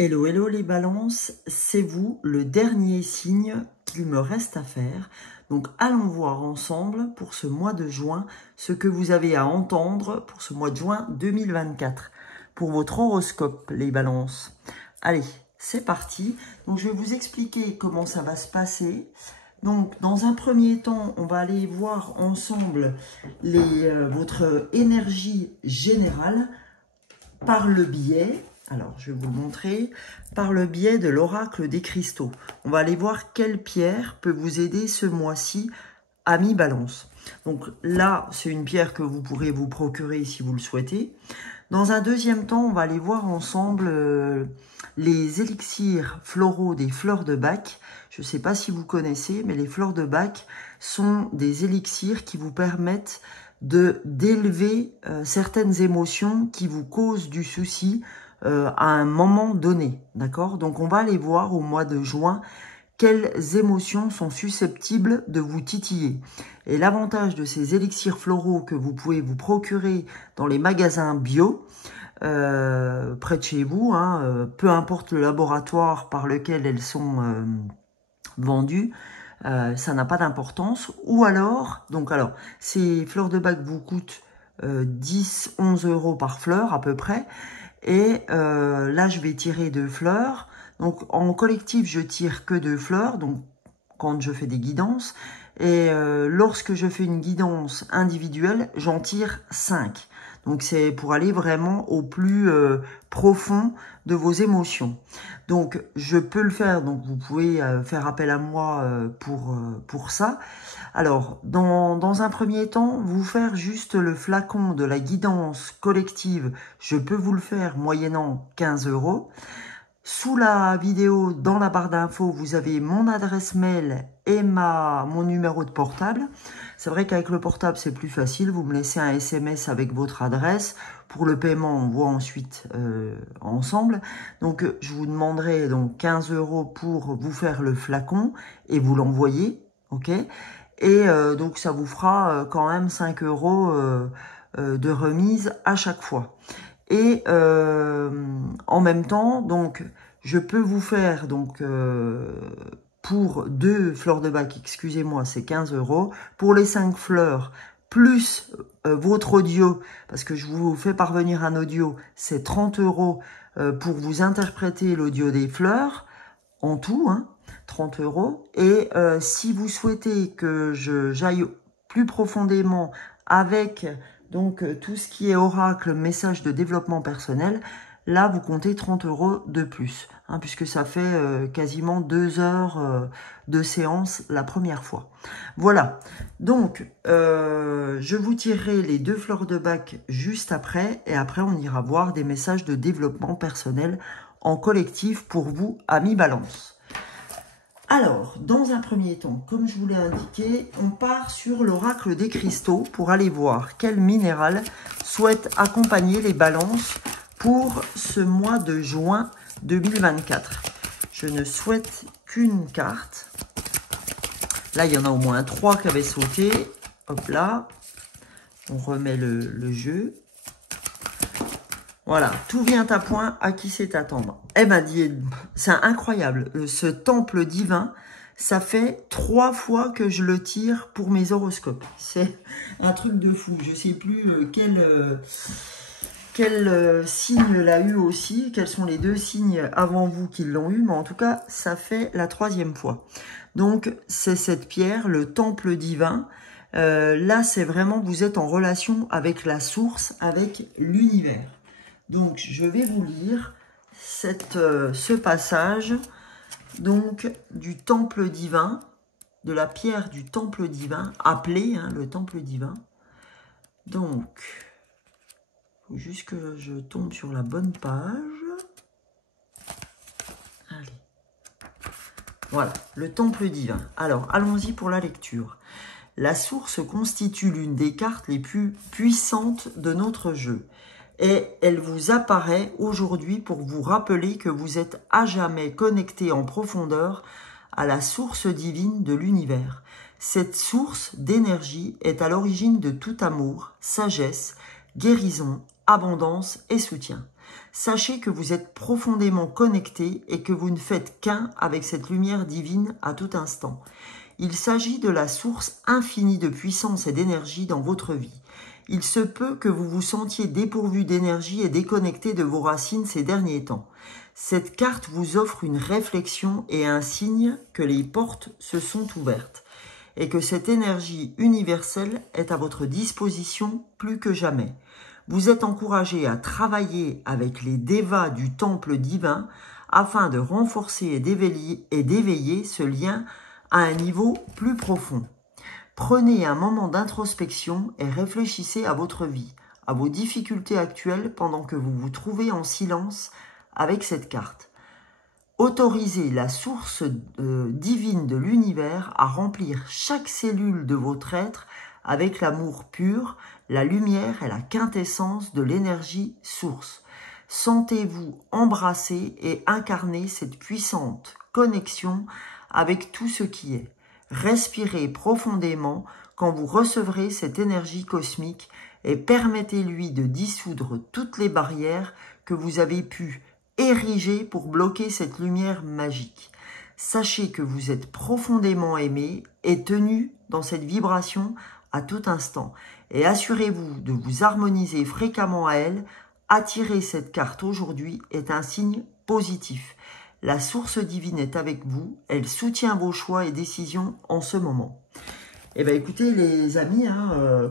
Hello, hello les balances, c'est vous le dernier signe qu'il me reste à faire. Donc allons voir ensemble pour ce mois de juin ce que vous avez à entendre pour ce mois de juin 2024. Pour votre horoscope les balances. Allez, c'est parti. Donc je vais vous expliquer comment ça va se passer. Donc dans un premier temps, on va aller voir ensemble votre énergie générale par le biais... Alors, je vais vous le montrer par le biais de l'oracle des cristaux. On va aller voir quelle pierre peut vous aider ce mois-ci, ami Balance. Donc là, c'est une pierre que vous pourrez vous procurer si vous le souhaitez. Dans un deuxième temps, on va aller voir ensemble les élixirs floraux des fleurs de Bach. Je ne sais pas si vous connaissez, mais les fleurs de Bach sont des élixirs qui vous permettent d'élever certaines émotions qui vous causent du souci à un moment donné, d'accord? Donc on va aller voir au mois de juin quelles émotions sont susceptibles de vous titiller. Et l'avantage de ces élixirs floraux que vous pouvez vous procurer dans les magasins bio, près de chez vous, peu importe le laboratoire par lequel elles sont vendues, ça n'a pas d'importance. Ou alors, ces fleurs de Bach vous coûtent 10-11 € par fleur à peu près. Et là, je vais tirer 2 fleurs. Donc, en collectif, je tire que 2 fleurs. Donc, quand je fais des guidances. Et lorsque je fais une guidance individuelle, j'en tire 5. Donc, c'est pour aller vraiment au plus profond de vos émotions. Donc, je peux le faire. Donc, vous pouvez faire appel à moi pour ça. Alors, dans un premier temps, vous faire juste le flacon de la guidance collective, je peux vous le faire moyennant 15 €. Sous la vidéo, dans la barre d'infos, vous avez mon adresse mail et mon numéro de portable. C'est vrai qu'avec le portable, c'est plus facile. Vous me laissez un SMS avec votre adresse. Pour le paiement, on voit ensuite ensemble. Donc, je vous demanderai donc 15 € pour vous faire le flacon et vous l'envoyer, ok ? Et donc, ça vous fera quand même 5 € de remise à chaque fois. Et en même temps, donc, je peux vous faire, donc, pour 2 fleurs de Bach, excusez-moi, c'est 15 €. Pour les 5 fleurs, plus votre audio, parce que je vous fais parvenir un audio, c'est 30 € pour vous interpréter l'audio des fleurs, en tout, 30 €. Et si vous souhaitez que j'aille plus profondément avec donc tout ce qui est oracle, message de développement personnel, là vous comptez 30 € de plus, puisque ça fait quasiment 2 heures de séance la première fois. Voilà, donc je vous tirerai les 2 fleurs de Bach juste après, et après on ira voir des messages de développement personnel en collectif pour vous, amis Balance. Alors, dans un premier temps, comme je vous l'ai indiqué, on part sur l'oracle des cristaux pour aller voir quel minéral souhaite accompagner les balances pour ce mois de juin 2024. Je ne souhaite qu'une carte. Là, il y en a au moins 3 qui avaient sauté. Hop là, on remet le jeu. Voilà, tout vient à point, à qui c'est attendre. Eh ben, c'est incroyable. Ce temple divin, ça fait 3 fois que je le tire pour mes horoscopes. C'est un truc de fou. Je sais plus quel signe l'a eu aussi, quels sont les 2 signes avant vous qui l'ont eu, mais en tout cas, ça fait la 3e fois. Donc, c'est cette pierre, le temple divin. Là, c'est vraiment, vous êtes en relation avec la source, avec l'univers. Donc, je vais vous lire ce passage donc, du temple divin, de la pierre du temple divin, appelé le temple divin. Donc, il faut juste que je tombe sur la bonne page. Allez. Voilà, le temple divin. Alors, allons-y pour la lecture. La source constitue l'une des cartes les plus puissantes de notre jeu. Et elle vous apparaît aujourd'hui pour vous rappeler que vous êtes à jamais connecté en profondeur à la source divine de l'univers. Cette source d'énergie est à l'origine de tout amour, sagesse, guérison, abondance et soutien. Sachez que vous êtes profondément connecté et que vous ne faites qu'un avec cette lumière divine à tout instant. Il s'agit de la source infinie de puissance et d'énergie dans votre vie. Il se peut que vous vous sentiez dépourvu d'énergie et déconnecté de vos racines ces derniers temps. Cette carte vous offre une réflexion et un signe que les portes se sont ouvertes et que cette énergie universelle est à votre disposition plus que jamais. Vous êtes encouragé à travailler avec les dévas du temple divin afin de renforcer et d'éveiller ce lien à un niveau plus profond. Prenez un moment d'introspection et réfléchissez à votre vie, à vos difficultés actuelles pendant que vous vous trouvez en silence avec cette carte. Autorisez la source divine de l'univers à remplir chaque cellule de votre être avec l'amour pur, la lumière et la quintessence de l'énergie source. Sentez-vous embrasser et incarner cette puissante connexion avec tout ce qui est. Respirez profondément quand vous recevrez cette énergie cosmique et permettez-lui de dissoudre toutes les barrières que vous avez pu ériger pour bloquer cette lumière magique. Sachez que vous êtes profondément aimé et tenu dans cette vibration à tout instant. Et assurez-vous de vous harmoniser fréquemment à elle. Attirer cette carte aujourd'hui est un signe positif. La source divine est avec vous. Elle soutient vos choix et décisions en ce moment. Eh bien, écoutez, les amis,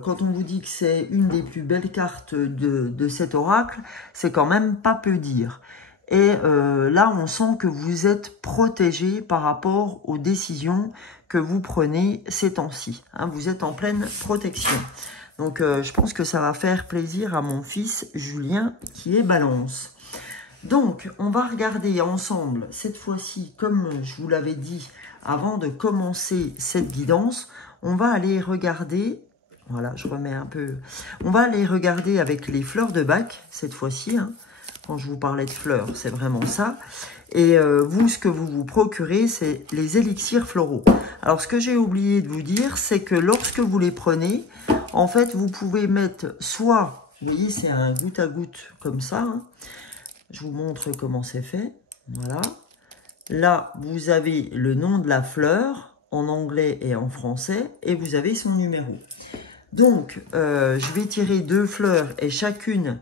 quand on vous dit que c'est une des plus belles cartes de cet oracle, c'est quand même pas peu dire. Et là, on sent que vous êtes protégé par rapport aux décisions que vous prenez ces temps-ci. Vous êtes en pleine protection. Donc, je pense que ça va faire plaisir à mon fils Julien, qui est Balance. Donc, on va regarder ensemble, cette fois-ci, comme je vous l'avais dit avant de commencer cette guidance, on va aller regarder, voilà, je remets un peu, on va aller regarder avec les fleurs de bac, cette fois-ci, quand je vous parlais de fleurs, c'est vraiment ça. Et vous, ce que vous vous procurez, c'est les élixirs floraux. Alors, ce que j'ai oublié de vous dire, c'est que lorsque vous les prenez, en fait, vous pouvez mettre soit, vous voyez, c'est un goutte à goutte comme ça, Je vous montre comment c'est fait. Voilà. Là, vous avez le nom de la fleur en anglais et en français et vous avez son numéro. Donc, je vais tirer 2 fleurs et chacune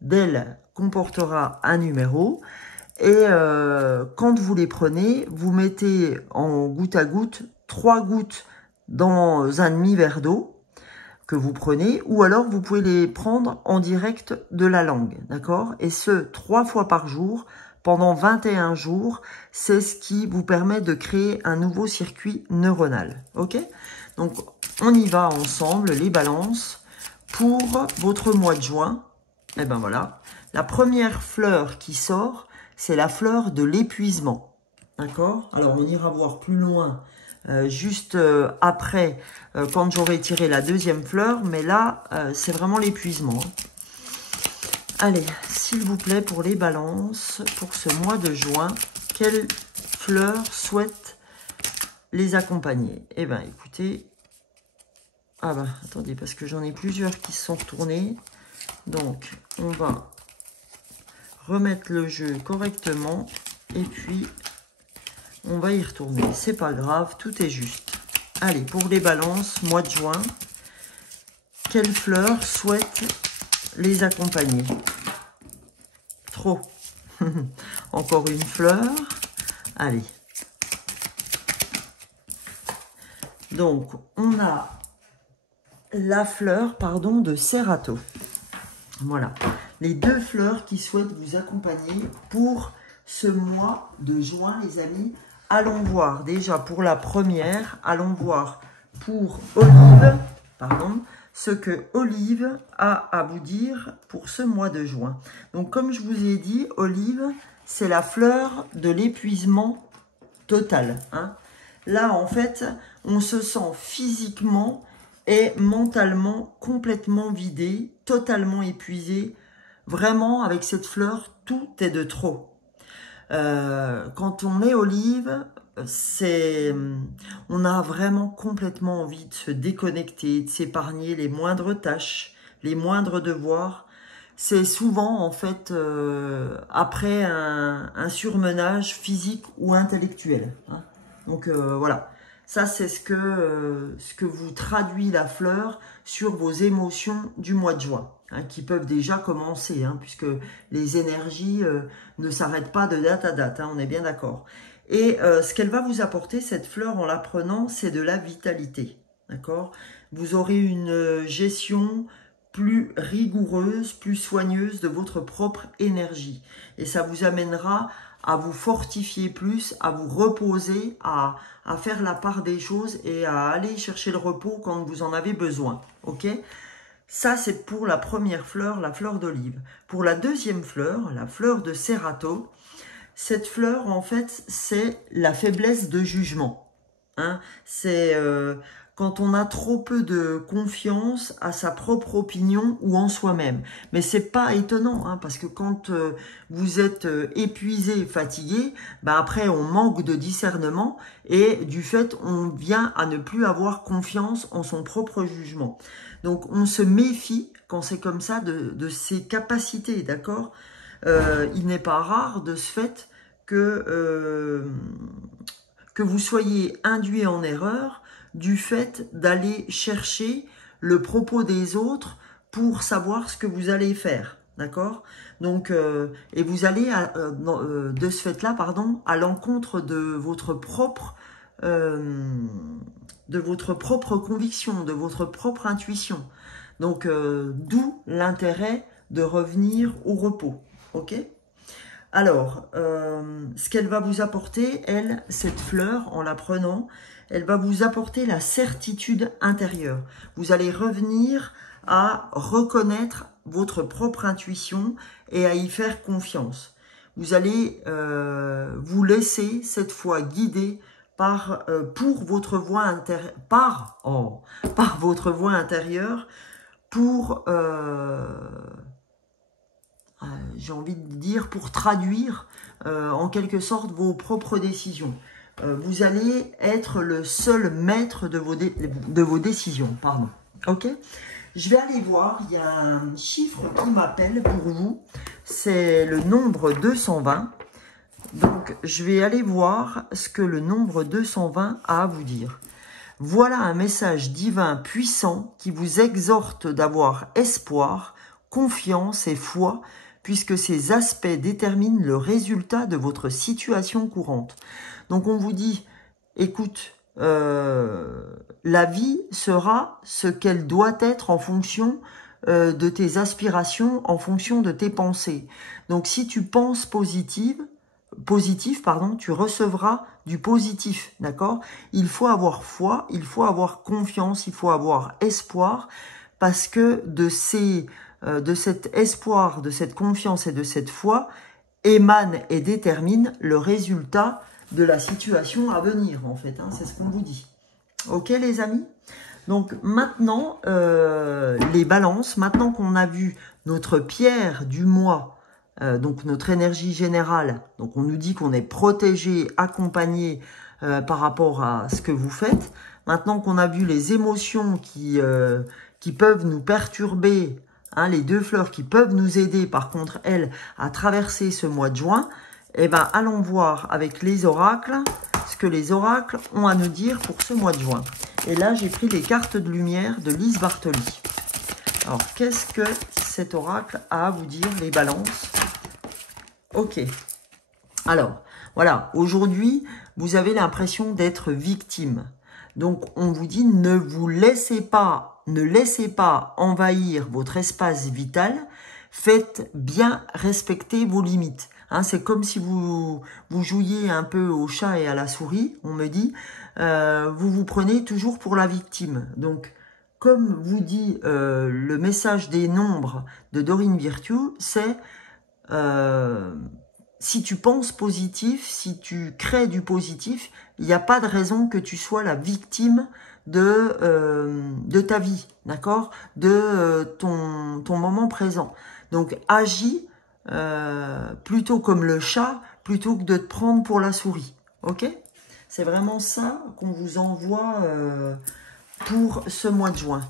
d'elles comportera un numéro. Et quand vous les prenez, vous mettez en goutte à goutte 3 gouttes dans un demi-verre d'eau que vous prenez, ou alors vous pouvez les prendre en direct de la langue, d'accord? Et ce, 3 fois par jour, pendant 21 jours, c'est ce qui vous permet de créer un nouveau circuit neuronal, ok? Donc, on y va ensemble, les balances, pour votre mois de juin. Et ben voilà, la première fleur qui sort, c'est la fleur de l'épuisement, d'accord? Alors, on ira voir plus loin juste après, quand j'aurai tiré la deuxième fleur, mais là, c'est vraiment l'épuisement. Allez, s'il vous plaît, pour les balances, pour ce mois de juin, quelle fleur souhaite les accompagner? Eh bien, écoutez, ah ben, attendez, parce que j'en ai plusieurs qui se sont retournés, donc on va remettre le jeu correctement, et puis on va y retourner, c'est pas grave, tout est juste. Allez, pour les balances, mois de juin, quelle fleur souhaite les accompagner? Trop. Encore une fleur. Allez. Donc, on a la fleur, pardon, de Cerato. Voilà. Les 2 fleurs qui souhaitent vous accompagner pour ce mois de juin, les amis. Allons voir déjà pour la première, allons voir pour Olive, pardon, ce que Olive a à vous dire pour ce mois de juin. Donc comme je vous ai dit, Olive, c'est la fleur de l'épuisement total. Là, en fait, on se sent physiquement et mentalement complètement vidé, totalement épuisé. Vraiment, avec cette fleur, tout est de trop. Quand on est Olive, on a vraiment complètement envie de se déconnecter, de s'épargner les moindres tâches, les moindres devoirs. c'est souvent en fait après un surmenage physique ou intellectuel. Hein. Donc voilà, ça c'est ce que vous traduit la fleur sur vos émotions du mois de juin, hein, qui peuvent déjà commencer, hein, puisque les énergies ne s'arrêtent pas de date à date, hein, on est bien d'accord. Et ce qu'elle va vous apporter, cette fleur, en la prenant, c'est de la vitalité, d'accord? Vous aurez une gestion plus rigoureuse, plus soigneuse de votre propre énergie. Et ça vous amènera à vous fortifier plus, à vous reposer, à faire la part des choses et à aller chercher le repos quand vous en avez besoin. Ok? Ça, c'est pour la première fleur, la fleur d'olive. Pour la deuxième fleur, la fleur de Cerato, cette fleur, en fait, c'est la faiblesse de jugement. Hein? C'est quand on a trop peu de confiance à sa propre opinion ou en soi-même. Mais c'est pas étonnant, hein, parce que quand vous êtes épuisé, fatigué, ben après on manque de discernement et du fait on vient à ne plus avoir confiance en son propre jugement. Donc on se méfie quand c'est comme ça de ses capacités, d'accord? Il n'est pas rare de ce fait que vous soyez induit en erreur du fait d'aller chercher le propos des autres pour savoir ce que vous allez faire, d'accord? Donc, et vous allez de ce fait-là, pardon, à l'encontre de votre propre conviction, de votre propre intuition. Donc, d'où l'intérêt de revenir au repos, ok? Alors, ce qu'elle va vous apporter, elle, cette fleur, en la prenant, elle va vous apporter la certitude intérieure. Vous allez revenir à reconnaître votre propre intuition et à y faire confiance. Vous allez vous laisser cette fois guider pour votre voix intérieure, par votre voix intérieure, pour j'ai envie de dire, pour traduire en quelque sorte vos propres décisions. Vous allez être le seul maître de vos décisions. Pardon. Ok ? Je vais aller voir, il y a un chiffre qui m'appelle pour vous, c'est le nombre 220. Donc, je vais aller voir ce que le nombre 220 a à vous dire. Voilà un message divin puissant qui vous exhorte d'avoir espoir, confiance et foi, puisque ces aspects déterminent le résultat de votre situation courante. Donc on vous dit, écoute, la vie sera ce qu'elle doit être en fonction de tes aspirations, en fonction de tes pensées. Donc si tu penses positif, tu recevras du positif, d'accord? Il faut avoir foi, il faut avoir confiance, il faut avoir espoir, parce que de cet espoir, de cette confiance et de cette foi émane et détermine le résultat de la situation à venir, en fait, hein, c'est ce qu'on vous dit. Ok les amis? Donc maintenant, les balances, maintenant qu'on a vu notre pierre du mois, donc notre énergie générale, donc on nous dit qu'on est protégé, accompagné par rapport à ce que vous faites. Maintenant qu'on a vu les émotions qui peuvent nous perturber, hein, les deux fleurs qui peuvent nous aider par contre elles à traverser ce mois de juin, eh ben allons voir avec les oracles ce que les oracles ont à nous dire pour ce mois de juin. Et là j'ai pris les cartes de lumière de Lise Bartoli. Alors qu'est-ce que cet oracle a à vous dire, les balances? Ok. Alors, voilà, aujourd'hui, vous avez l'impression d'être victime. Donc, on vous dit, ne laissez pas envahir votre espace vital. Faites bien respecter vos limites. Hein, c'est comme si vous jouiez un peu au chat et à la souris, on me dit. Vous vous prenez toujours pour la victime. Donc, comme vous dit le message des nombres de Dorine Virtue, c'est si tu penses positif, si tu crées du positif, il n'y a pas de raison que tu sois la victime de ta vie, d'accord, de ton moment présent. Donc agis plutôt comme le chat, plutôt que de te prendre pour la souris, ok? C'est vraiment ça qu'on vous envoie pour ce mois de juin.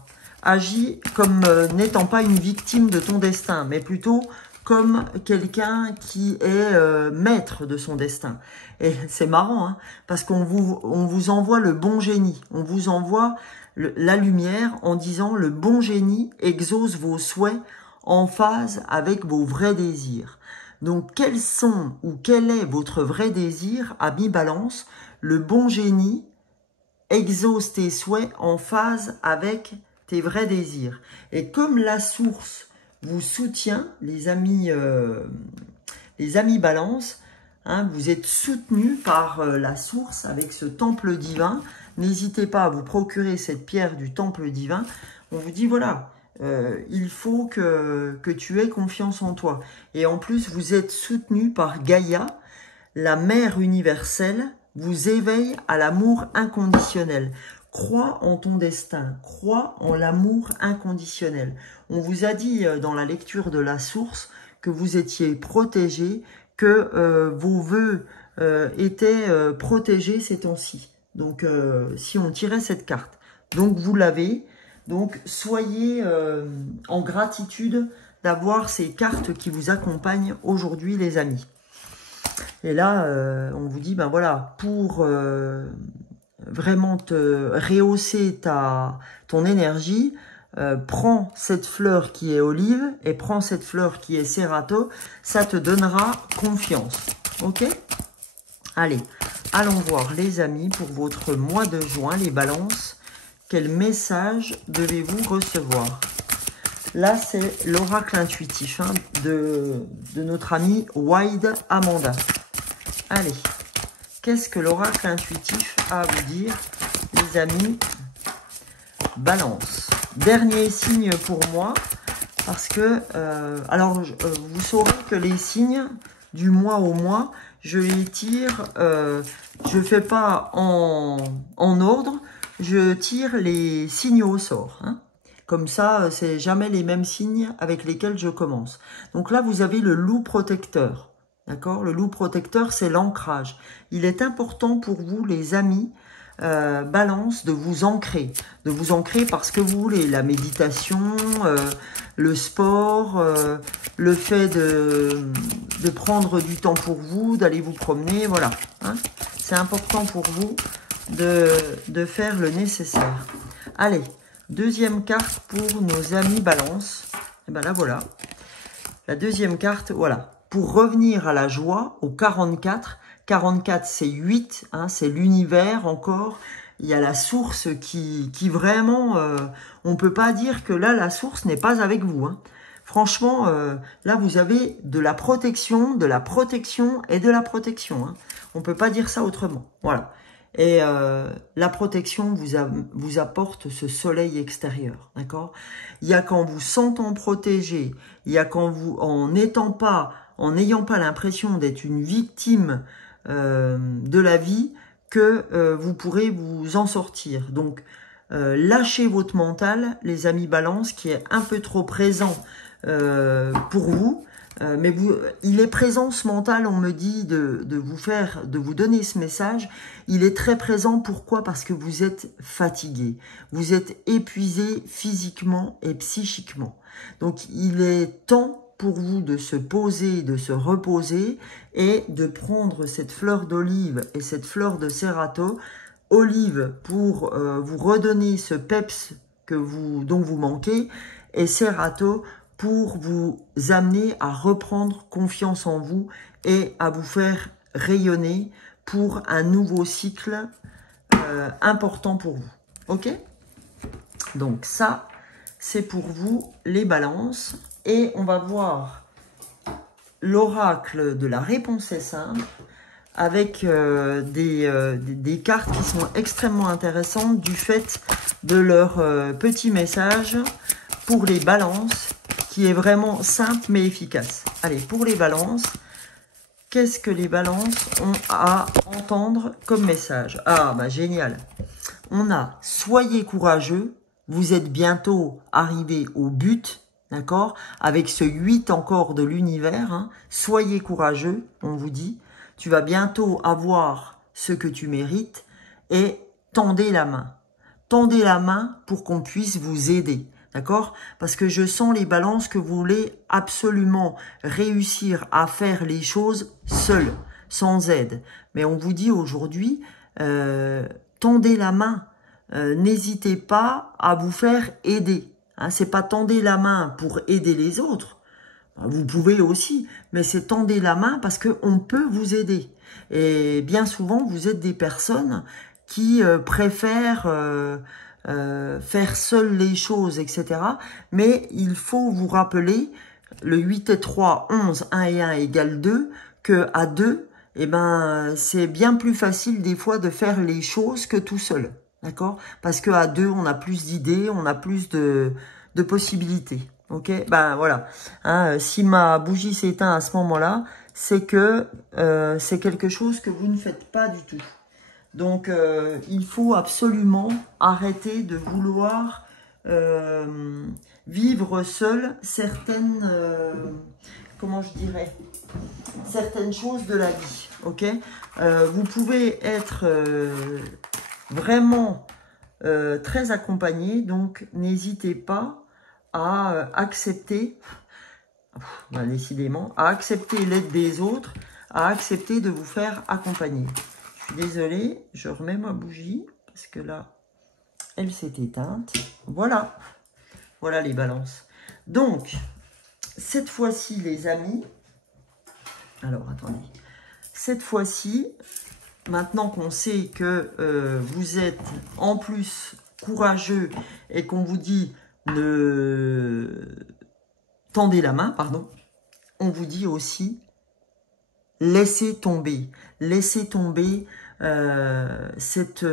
agis comme n'étant pas une victime de ton destin, mais plutôt comme quelqu'un qui est maître de son destin. Et c'est marrant, hein, parce on vous envoie le bon génie, on vous envoie la lumière en disant le bon génie exauce vos souhaits en phase avec vos vrais désirs. Donc quels sont ou quel est votre vrai désir à mi-balance? Le bon génie exauce tes souhaits en phase avec tes vrais désirs. Et comme la source vous soutient, les amis balance, hein, vous êtes soutenus par la source avec ce temple divin. N'hésitez pas à vous procurer cette pierre du temple divin. On vous dit voilà, il faut que tu aies confiance en toi. Et en plus, vous êtes soutenu par Gaïa, la mère universelle, vous éveille à l'amour inconditionnel. Crois en ton destin, crois en l'amour inconditionnel. On vous a dit dans la lecture de la source que vous étiez protégé, que vos vœux étaient protégés ces temps-ci. Donc, si on tirait cette carte. Donc, vous l'avez. Donc, soyez en gratitude d'avoir ces cartes qui vous accompagnent aujourd'hui, les amis. Et là, on vous dit, ben voilà, pour vraiment te rehausser ton énergie, prends cette fleur qui est olive et prends cette fleur qui est cérato, ça te donnera confiance. Ok? Allez, allons voir les amis pour votre mois de juin, les balances. Quel message devez-vous recevoir? Là, c'est l'oracle intuitif hein, de notre amie Wide Amanda. Allez, qu'est-ce que l'oracle intuitif a à vous dire, les amis? Balance. Dernier signe pour moi, parce que, vous saurez que les signes du mois au mois, je les tire, je ne fais pas en ordre, je tire les signes au sort. Hein. Comme ça, c'est jamais les mêmes signes avec lesquels je commence. Donc là, vous avez le loup protecteur. D'accord? Le loup protecteur, c'est l'ancrage. Il est important pour vous, les amis, balance, de vous ancrer. De vous ancrer parce que vous voulez la méditation, le sport, le fait de prendre du temps pour vous, d'aller vous promener, voilà. Hein? C'est important pour vous de faire le nécessaire. Allez, deuxième carte pour nos amis balance. Et ben là, voilà. La deuxième carte, voilà. Pour revenir à la joie, au 44, 44 c'est 8, hein, c'est l'univers encore, il y a la source qui vraiment, on ne peut pas dire que là la source n'est pas avec vous. Hein. Franchement, là vous avez de la protection et de la protection. Hein. On ne peut pas dire ça autrement, voilà. Et la protection vous apporte ce soleil extérieur, d'accord? Il y a qu'en vous sentant protégé, il y a qu'en vous, en n'ayant pas l'impression d'être une victime de la vie, que vous pourrez vous en sortir. Donc, lâchez votre mental, les amis balance, qui est un peu trop présent pour vous. Mais il est présent ce mental, on me dit de vous donner ce message. Il est très présent, pourquoi? Parce que vous êtes fatigué, vous êtes épuisé physiquement et psychiquement. Donc il est temps pour vous de se poser, de se reposer et de prendre cette fleur d'olive et cette fleur de cérato. Olive pour vous redonner ce peps dont vous manquez, et cérato pour vous amener à reprendre confiance en vous et à vous faire rayonner pour un nouveau cycle important pour vous. Ok? Donc ça, c'est pour vous les balances. Et on va voir l'oracle de la réponse est simple avec des cartes qui sont extrêmement intéressantes du fait de leur petit message pour les balances, qui est vraiment simple mais efficace. Allez, pour les balances, qu'est-ce que les balances ont à entendre comme message? Ah, bah génial. On a « Soyez courageux, vous êtes bientôt arrivé au but », d'accord? Avec ce 8 encore de l'univers, hein. Soyez courageux, on vous dit. Tu vas bientôt avoir ce que tu mérites et tendez la main. tendez la main pour qu'on puisse vous aider. D'accord? Parce que je sens les balances que vous voulez absolument réussir à faire les choses seuls, sans aide. Mais on vous dit aujourd'hui, tendez la main. N'hésitez pas à vous faire aider. Hein, c'est pas tendez la main pour aider les autres. Vous pouvez aussi, mais c'est tendez la main parce qu'on peut vous aider. Et bien souvent, vous êtes des personnes qui préfèrent faire seules les choses, etc. Mais il faut vous rappeler, le 8 et 3, 11, 1 et 1 égale 2, que à 2, eh ben, c'est bien plus facile des fois de faire les choses que tout seul. D'accord? Parce qu'à 2, on a plus d'idées, on a plus de possibilités. Ok? Ben voilà. Hein, si ma bougie s'éteint à ce moment-là, c'est que c'est quelque chose que vous ne faites pas du tout. Donc, il faut absolument arrêter de vouloir vivre seul certaines, comment je dirais, certaines choses de la vie. Ok, vous pouvez être vraiment très accompagné, donc n'hésitez pas à accepter, décidément, à accepter l'aide des autres, à accepter de vous faire accompagner. Je suis désolée, je remets ma bougie, parce que là, elle s'est éteinte. Voilà, voilà les balances. Donc, cette fois-ci, les amis, alors attendez, cette fois-ci, maintenant qu'on sait que vous êtes en plus courageux et qu'on vous dit ne tendez la main, pardon, on vous dit aussi laissez tomber cette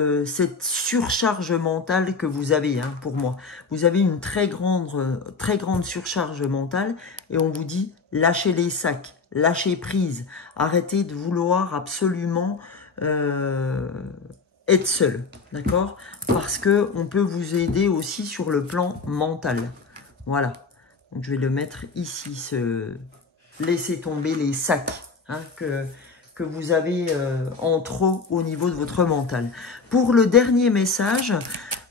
surcharge mentale que vous avez, hein, pour moi. Vous avez une très grande surcharge mentale et on vous dit lâchez les sacs, lâchez prise, arrêtez de vouloir absolument être seul, d'accord? Parce que on peut vous aider aussi sur le plan mental. Voilà. Donc je vais le mettre ici, laisser tomber les sacs, hein, que vous avez en trop au niveau de votre mental. Pour le dernier message,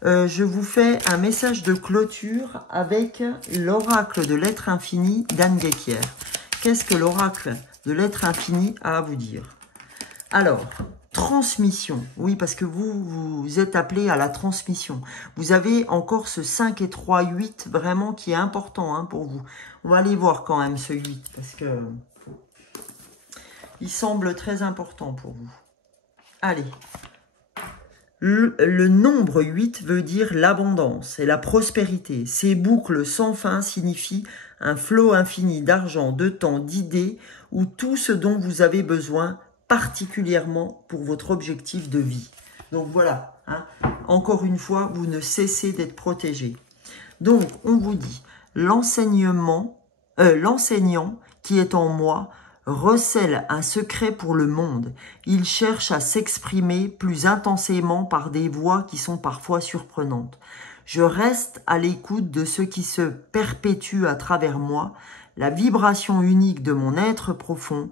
je vous fais un message de clôture avec l'oracle de l'être infini d'Anne Gekier. Qu'est-ce que l'oracle de l'être infini a à vous dire? Alors, transmission. Oui, parce que vous êtes appelé à la transmission. Vous avez encore ce 5 et 3, 8, vraiment, qui est important, hein, pour vous. On va aller voir quand même ce 8, parce que il semble très important pour vous. Allez. Le nombre 8 veut dire l'abondance et la prospérité. Ces boucles sans fin signifient un flot infini d'argent, de temps, d'idées ou tout ce dont vous avez besoin, particulièrement pour votre objectif de vie. Donc voilà, hein, encore une fois, vous ne cessez d'être protégé. Donc, on vous dit, l'enseignant qui est en moi recèle un secret pour le monde. Il cherche à s'exprimer plus intensément par des voix qui sont parfois surprenantes. Je reste à l'écoute de ce qui se perpétue à travers moi, la vibration unique de mon être profond,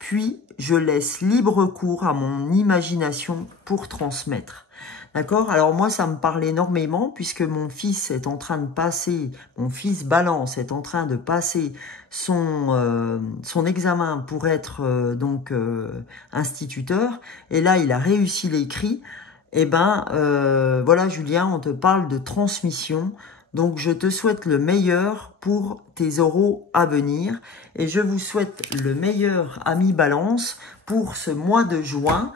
puis je laisse libre cours à mon imagination pour transmettre. D'accord? Alors moi, ça me parle énormément puisque mon fils est en train de passer, mon fils Balance est en train de passer son examen pour être instituteur. Et là, il a réussi l'écrit. Eh ben, voilà Julien, on te parle de transmission. Donc, je te souhaite le meilleur pour tes oraux à venir. Et je vous souhaite le meilleur, ami Balance, pour ce mois de juin.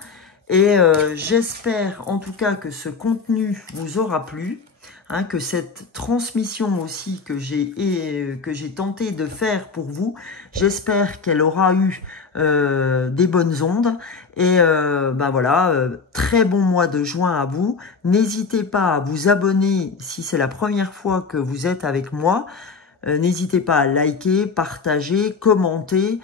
Et j'espère en tout cas que ce contenu vous aura plu, hein, que cette transmission aussi que j'ai tenté de faire pour vous, j'espère qu'elle aura eu des bonnes ondes. Et voilà, très bon mois de juin à vous. N'hésitez pas à vous abonner si c'est la première fois que vous êtes avec moi. N'hésitez pas à liker, partager, commenter.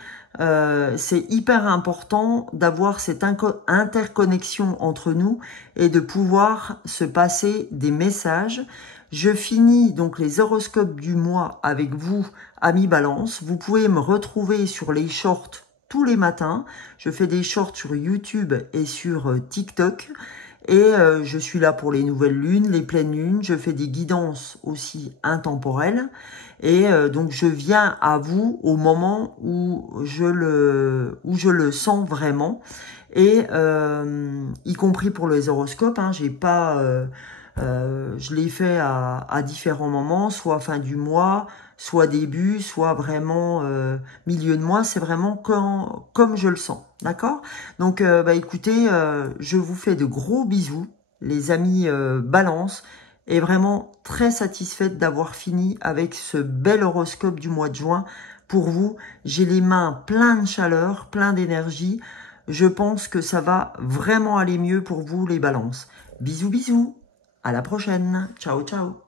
C'est hyper important d'avoir cette interconnexion entre nous et de pouvoir se passer des messages. Je finis donc les horoscopes du mois avec vous, amis Balance. Vous pouvez me retrouver sur les shorts tous les matins. Je fais des shorts sur YouTube et sur TikTok. Et je suis là pour les nouvelles lunes, les pleines lunes. Je fais des guidances aussi intemporelles. Et donc, je viens à vous au moment où je le sens vraiment. Et y compris pour les horoscopes, hein, j'ai pas... je l'ai fait à différents moments, soit fin du mois, soit début, soit vraiment milieu de mois. C'est vraiment comme je le sens, d'accord? Donc, écoutez, je vous fais de gros bisous, les amis Balance, et vraiment très satisfaite d'avoir fini avec ce bel horoscope du mois de juin. Pour vous, j'ai les mains pleines de chaleur, plein d'énergie. Je pense que ça va vraiment aller mieux pour vous, les Balances. Bisous, bisous. À la prochaine. Ciao, ciao.